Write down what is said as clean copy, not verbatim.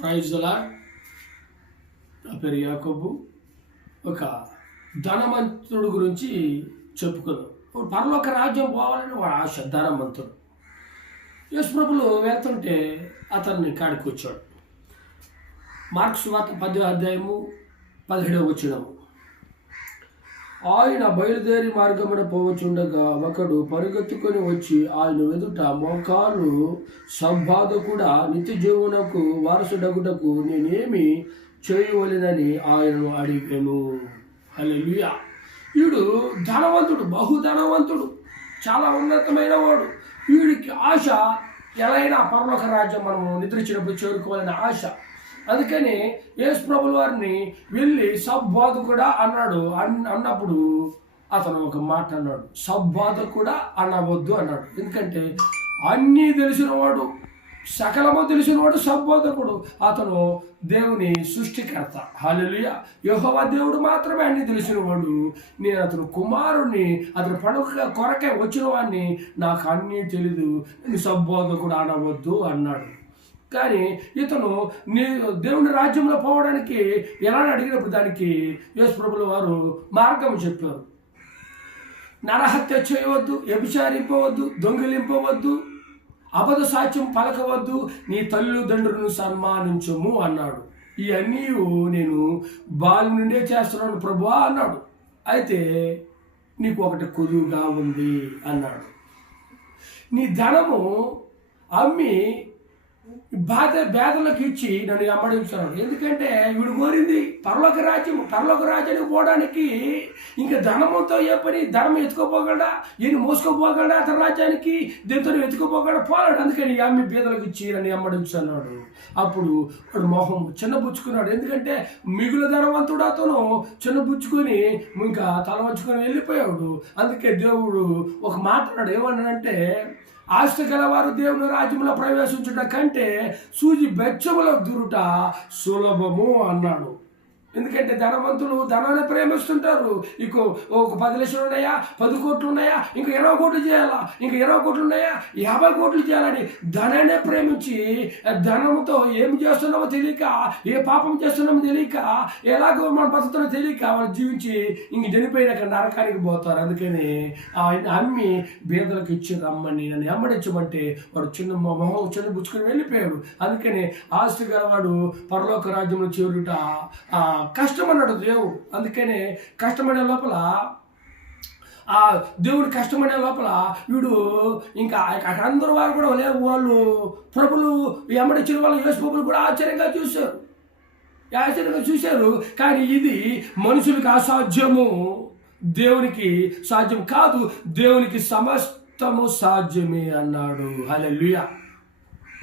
Praise the lord. నా పేరు యాకోబు. ఒక ధనవంతుడు గురించి చెప్పుకుందాం. పరలోక రాజ్యం పోవాలని వాడు ఆశ, ధనవంతుడు. యేసు ప్రభులు వెళ్తుంటే అతన్ని కాడికి వచ్చాడు. మార్క్స్ వార్త 10వ అధ్యాయము 17వ వచనము. ఆయన బయలుదేరి మార్గమున పోవచుండగా ఒకడు పరుగెత్తుకొని వచ్చి ఆయన ఎదుట మోకాలు సంపాదకుడా, నిత్య జీవనకు వారసుడగుటకు నేనేమి చేయవలెనని ఆయనను అడిగాను. హల్లెలూయా. వీడు ధనవంతుడు, బహుధనవంతుడు, చాలా ఉన్నతమైన వాడు. వీడికి ఆశ ఎలాగైనా పరలోక రాజ్యం మనము నిద్రించినప్పుడు చేరుకోవాలని ఆశ. అందుకని యేసు ప్రభుల వారిని వెళ్ళి సద్బోధకుడా అన్నాడు. అన్నప్పుడు అతను ఒక మాట అన్నాడు, సద్బోధకుడా అనవద్దు అన్నాడు. ఎందుకంటే అన్నీ తెలిసినవాడు, సకలము తెలిసినవాడు సద్బోధకుడు. అతను దేవుని సృష్టికర్త. హల్లెలూయా. యెహోవా దేవుడు మాత్రమే అన్నీ తెలిసినవాడు. నేను అతను కుమారుణ్ణి, అతను పడుక కొరకే వచ్చిన వాడిని, నాకు అన్నీ తెలీదు, నేను సద్బోధకుడు అనవద్దు అన్నాడు. కానీ ఇతను దేవుని రాజ్యంలో పోవడానికి ఎలా అడిగినప్పుడు దానికి యేసు ప్రభుల వారు మార్గం చెప్పారు. నరహత్య చేయవద్దు, వ్యభిచారింపవద్దు, దొంగిలింపవద్దు, అబద్ధ సాక్ష్యం పలకవద్దు, నీ తల్లిదండ్రులను సన్మానించము అన్నాడు. ఇవన్నీ నేను బాల్యం నుండే చేస్తున్నాను ప్రభువా అన్నాడు. అయితే నీకు ఒకటి కొదువుగా ఉంది అన్నాడు. నీ ధనము అమ్మి పేదలకు ఇచ్చి నన్ను అమ్మడించాడు. ఎందుకంటే వీడు కోరింది పరలోక రాజ్యం. పరలోక రాజ్యానికి పోవడానికి ఇంకా ధనముతో ఏ పని, ధనం ఎత్తుకోపోగలడా, ఈయన మోసుకోపోగలడా అతని రాజ్యానికి, దీంతో ఎత్తుకోపోగలడా, పోలాడు. అందుకని అమ్మి పేదలకు ఇచ్చి నన్ను అమ్మడించాడు. అప్పుడు వాడు మొహం చిన్నబుచ్చుకున్నాడు. ఎందుకంటే మిగులు ధనవంతుడు అతను చిన్నబుచ్చుకొని ఇంకా తల వంచుకొని వెళ్ళిపోయాడు. అందుకే దేవుడు ఒక మాట అన్నాడు. ఏమన్నాడంటే, ఆస్తి గలవారు దేవుని రాజ్యంలో ప్రవేశించుట కంటే సూజి బెచ్చములో దూరుట సులభము అన్నాడు. ఎందుకంటే ధనవంతులు ధనాన్ని ప్రేమిస్తుంటారు. ఇక ఒక 10 లక్షలు ఉన్నాయా, 10 కోట్లు ఉన్నాయా, ఇంకా 20 కోట్లు చేయాలా, ఇంకా 20 కోట్లు ఉన్నాయా, 50 కోట్లు చేయాలని ధనాన్ని ప్రేమించి ధనంతో ఏం చేస్తున్నామో తెలియక, ఏ పాపం చేస్తున్నామో తెలియక, ఎలాగో మన బతుకుతున్నా తెలియక వాళ్ళు జీవించి ఇంక చనిపోయినాక నరకానికి పోతారు. అందుకని ఆయన అమ్మి బీదలకు ఇచ్చి రమ్మని నన్ను అమ్మడించమంటే వాడు మొహం చిన్న బుచ్చుకొని వెళ్ళిపోయాడు. అందుకని ఆస్తి గలవాడు పరలోక రాజ్యంలో చేరుట కష్టమన్నాడు దేవుడు. అందుకనే కష్టపడే లోపల, ఆ దేవుడు కష్టపడే లోపల వీడు ఇంకా అందరూ వారు కూడా వాళ్ళు ప్రభులు ఎమ్మడిచ్చిన వాళ్ళు యేసు ప్రభులు కూడా ఆశ్చర్యంగా చూశారు. కానీ ఇది మనుషులకు అసాధ్యము, దేవునికి సాధ్యం కాదు, దేవునికి సమస్తము సాధ్యమే అన్నాడు. హల్లెలూయా.